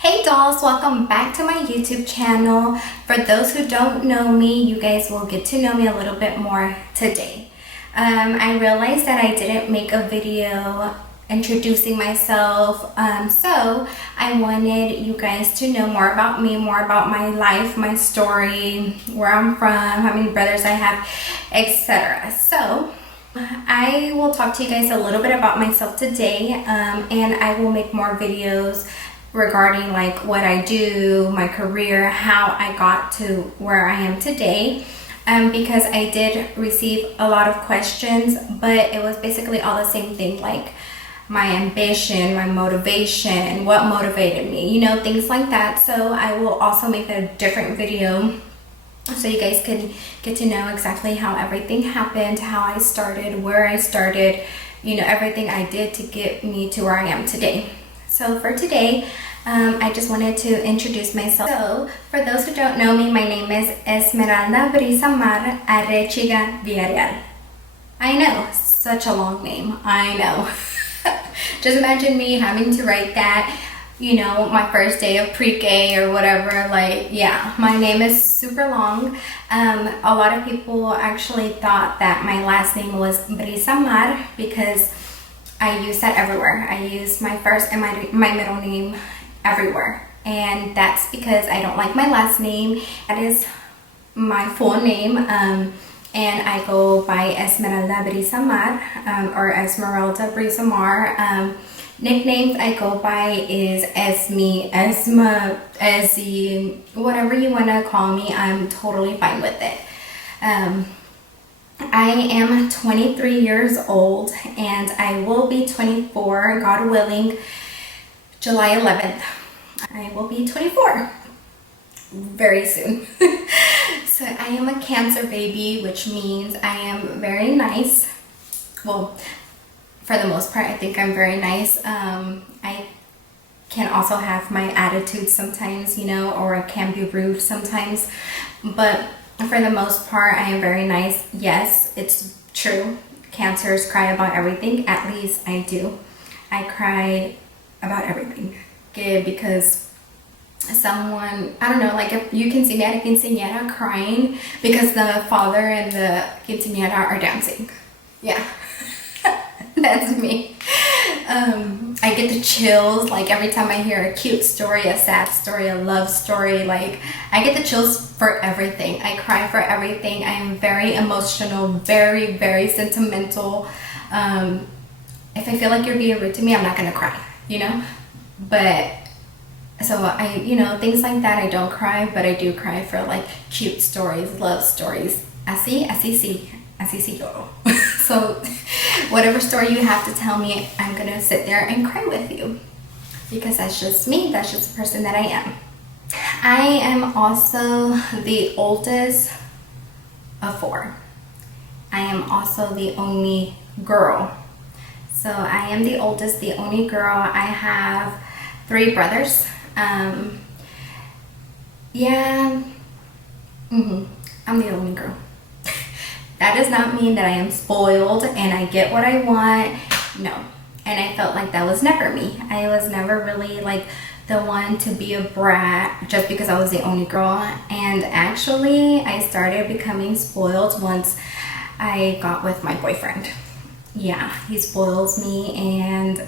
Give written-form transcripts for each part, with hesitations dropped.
Hey dolls, welcome back to my YouTube channel. For those who don't know me, you guys will get to know me a little bit more today. I realized that I didn't make a video introducing myself, so I wanted you guys to know more about me, more about my life, my story, where I'm from, how many brothers I have, etc. So I will talk to you guys a little bit about myself today, and I will make more videos regarding like what I do, my career, how I got to where I am today, because I did receive a lot of questions, but it was basically all the same thing, like my ambition, my motivation, what motivated me, you know, things like that. So I will also make a different video so you guys can get to know exactly how everything happened, how I started, where I started, you know, everything I did to get me to where I am today. So for today, I just wanted to introduce myself. So for those who don't know me, my name is Esmeralda Brisa Mar Arechiga Villarreal. I know, such a long name, I know. Just imagine me having to write that, you know, my first day of pre-K or whatever. Like, yeah, my name is super long. A lot of people actually thought that my last name was Brisa Mar because I use that everywhere. I use my first and my middle name everywhere, and that's because I don't like my last name. That is my full name, and I go by Esmeralda Brisa Mar, or Esmeralda Brisa Mar. Nicknames I go by is Esme, Esma, Ezzy, whatever you want to call me. I'm totally fine with it. I am 23 years old and I will be 24, God willing, July 11th. I will be 24 very soon. So I am a Cancer baby, which means I am very nice. Well, for the most part, I think I'm very nice. I can also have my attitude sometimes, you know, or I can be rude sometimes, but for the most part, I am very nice. Yes, it's true. Cancers cry about everything. At least I do. I cry about everything. Okay, because someone, I don't know, like if you can see me at a quinceañera crying because the father and the quinceañera are dancing. Yeah, that's me. I get the chills like every time I hear a cute story, a sad story, a love story. Like I get the chills for everything. I cry for everything. I am very emotional, very, very sentimental. If I feel like you're being rude to me, I'm not gonna cry, you know? But so I, you know, things like that, I don't cry, but I do cry for like cute stories, love stories. Así sí lloro. So whatever story you have to tell me, I'm gonna sit there and cry with you because that's just me. That's just the person that I am. I am also the oldest of 4. I am also the only girl. So I am the oldest, the only girl. I have 3 brothers. Yeah, I'm the only girl. That does not mean that I am spoiled and I get what I want. No. And I felt like that was never me. I was never really like the one to be a brat just because I was the only girl. And actually, I started becoming spoiled once I got with my boyfriend. Yeah, he spoils me, and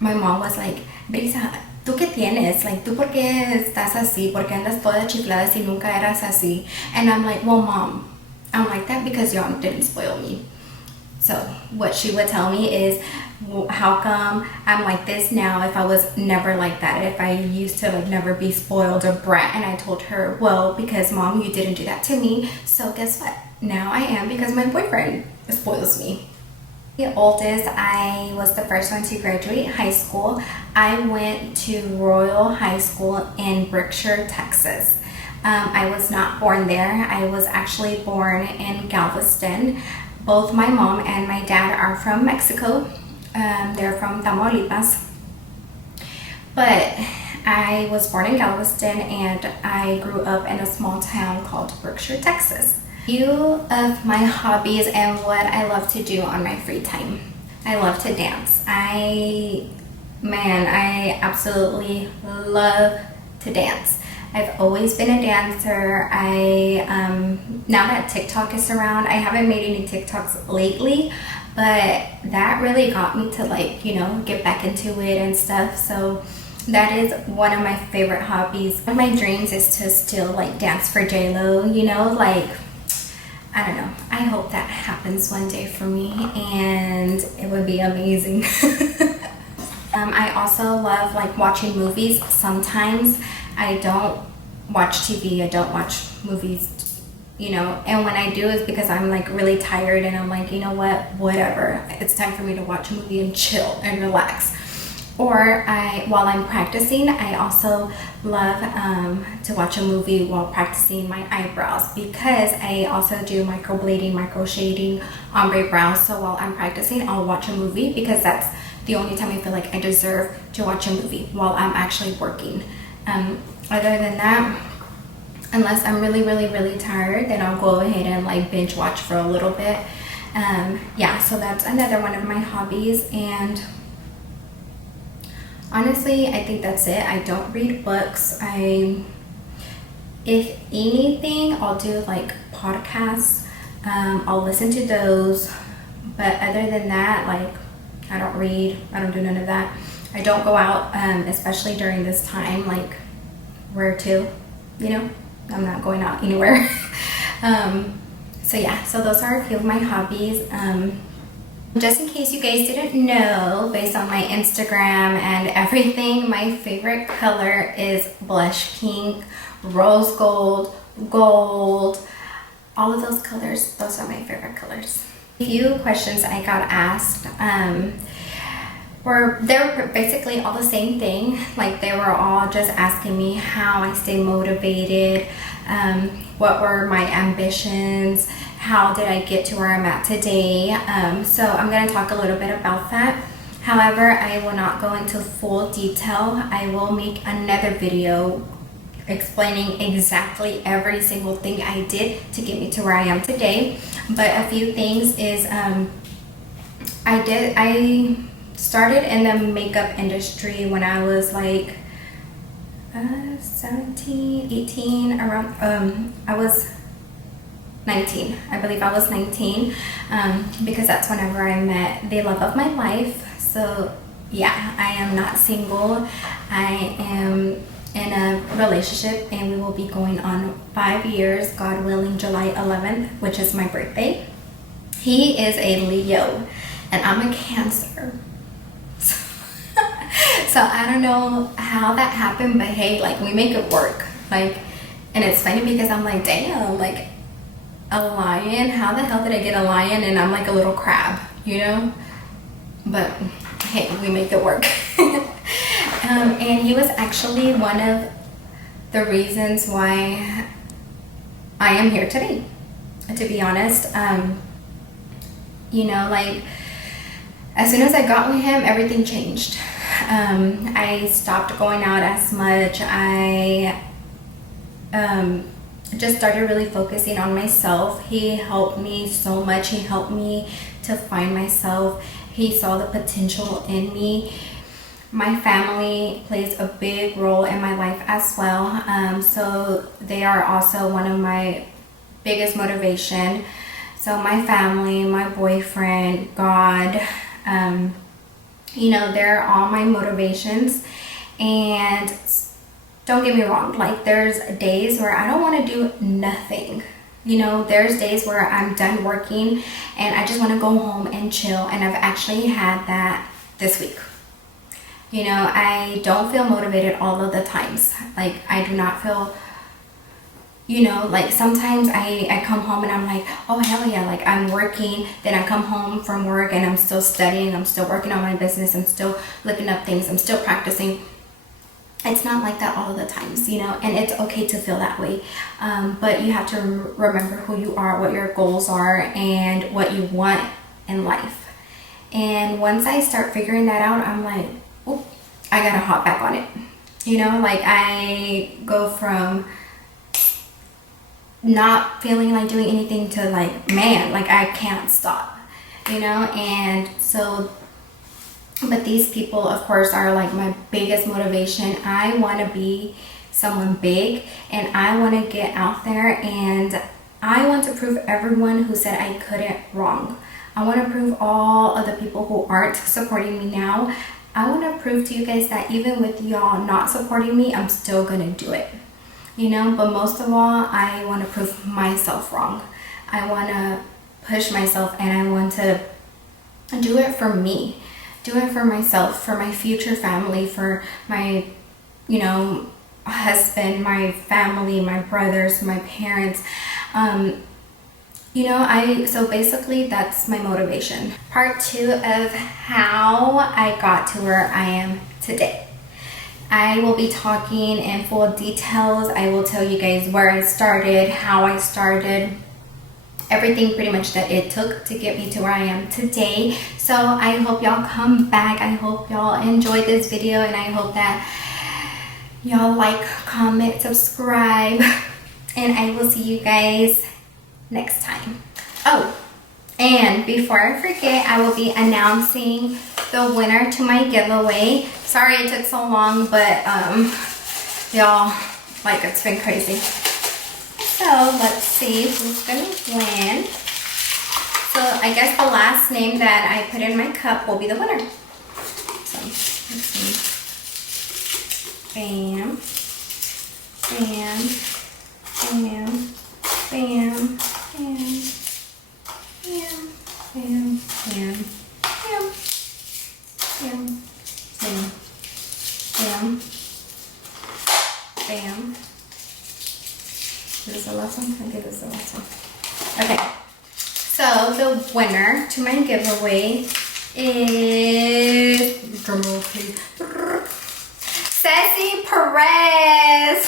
my mom was like, Brisa, ¿tú qué tienes? Like, ¿tú por qué estás así? ¿Por qué andas toda chiflada si nunca eras así? And I'm like, well, Mom, I'm like that because y'all didn't spoil me. So what she would tell me is, well, how come I'm like this now if I was never like that, if I used to like never be spoiled or brat? And I told her, well, because Mom, you didn't do that to me, so guess what? Now I am because my boyfriend spoils me. The oldest, I was the first one to graduate high school. I went to Royal High School in Berkshire, Texas. I was not born there. I was actually born in Galveston. Both my mom and my dad are from Mexico. They're from Tamaulipas. But I was born in Galveston and I grew up in a small town called Berkshire, Texas. Few of my hobbies and what I love to do on my free time. I love to dance. man, I absolutely love to dance. I've always been a dancer. Now that TikTok is around, I haven't made any TikToks lately, but that really got me to like, you know, get back into it and stuff. So that is one of my favorite hobbies. One of my dreams is to still like dance for J-Lo, you know, like, I don't know. I hope that happens one day for me, and it would be amazing. I also love like watching movies. Sometimes I don't watch TV, I don't watch movies, you know, and when I do it's because I'm like really tired and I'm like, you know what, whatever, it's time for me to watch a movie and chill and relax. Or while I'm practicing, I also love to watch a movie while practicing my eyebrows, because I also do microblading, micro shading, ombre brows. So while I'm practicing, I'll watch a movie, because that's the only time I feel like I deserve to watch a movie, while I'm actually working. Other than that, unless I'm really, really, really tired, then I'll go ahead and like binge watch for a little bit. Yeah, so that's another one of my hobbies. And honestly, I think that's it. I don't read books. If anything, I'll do like podcasts. I'll listen to those. But other than that, like, I don't read. I don't do none of that. I don't go out, especially during this time. Like, where to? You know, I'm not going out anywhere. So yeah, so those are a few of my hobbies. Just in case you guys didn't know, based on my Instagram and everything, my favorite color is blush pink, rose gold, gold, all of those colors. Those are my favorite colors. A few questions I got asked they're basically all the same thing. Like, they were all just asking me how I stay motivated, what were my ambitions, how did I get to where I'm at today. So I'm going to talk a little bit about that. However, I will not go into full detail. I will make another video explaining exactly every single thing I did to get me to where I am today. But a few things is I started in the makeup industry when I was like 17, 18, around, I was 19. I believe I was 19, because that's whenever I met the love of my life. So yeah, I am not single. I am in a relationship, and we will be going on 5 years, God willing, July 11th, which is my birthday. He is a Leo, and I'm a Cancer. So I don't know how that happened, but hey, like, we make it work. Like, and it's funny because I'm like, damn, like, a lion, how the hell did I get a lion and I'm like a little crab, you know? But hey, we make it work. And he was actually one of the reasons why I am here today, to be honest. You know, like, as soon as I got with him, everything changed. I stopped going out as much. I just started really focusing on myself. He helped me so much. He helped me to find myself. He saw the potential in me. My family plays a big role in my life as well. So they are also one of my biggest motivation. So my family, my boyfriend, God, you know, they're all my motivations. And don't get me wrong, like, there's days where I don't want to do nothing. You know, there's days where I'm done working and I just want to go home and chill. And I've actually had that this week. You know, I don't feel motivated all of the times. Like, I do not feel, you know, like, sometimes I come home and I'm like, oh hell yeah, like, I'm working. Then I come home from work and I'm still studying, I'm still working on my business, I'm still looking up things, I'm still practicing. It's not like that all of the times, you know, and it's okay to feel that way. But you have to remember who you are, what your goals are, and what you want in life. And once I start figuring that out, I'm like, oh, I gotta hop back on it. You know, like, I go from not feeling like doing anything to like, man, like, I can't stop, you know. And so But these people, of course, are like my biggest motivation. I want to be someone big, and I want to get out there, and I want to prove everyone who said I couldn't wrong. I want to prove all of the people who aren't supporting me now. I want to prove to you guys that even with y'all not supporting me, I'm still gonna do it. You know, but most of all, I want to prove myself wrong. I want to push myself, and I want to do it for me. Do it for myself, for my future family, for my, you know, husband, my family, my brothers, my parents. You know, so basically that's my motivation. Part 2 of how I got to where I am today. I will be talking in full details. I will tell you guys where I started, how I started, everything pretty much that it took to get me to where I am today. So I hope y'all come back. I hope y'all enjoyed this video, and I hope that y'all like, comment, subscribe, and I will see you guys next time. Oh, and before I forget, I will be announcing the winner to my giveaway. Sorry it took so long, but y'all, like, it's been crazy. So let's see who's gonna win. So I guess the last name that I put in my cup will be the winner. So let's see. Bam, bam, bam, bam, bam, bam, bam, bam, bam, bam, bam, bam, bam. Is this the last one? I think this is the last one. Okay. So the winner to my giveaway is drumroll please. Sassy Perez.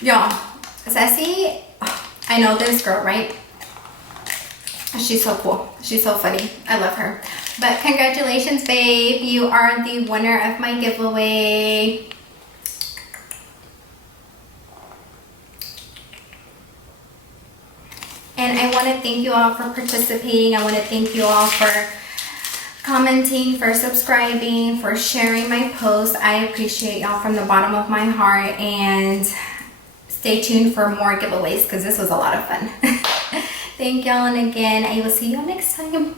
Y'all, Sassy, I know this girl, right? She's so cool. She's so funny. I love her. But congratulations, babe. You are the winner of my giveaway. And I want to thank you all for participating. I want to thank you all for commenting, for subscribing, for sharing my posts. I appreciate y'all from the bottom of my heart, and stay tuned for more giveaways because this was a lot of fun. Thank y'all, and again, I will see y'all next time.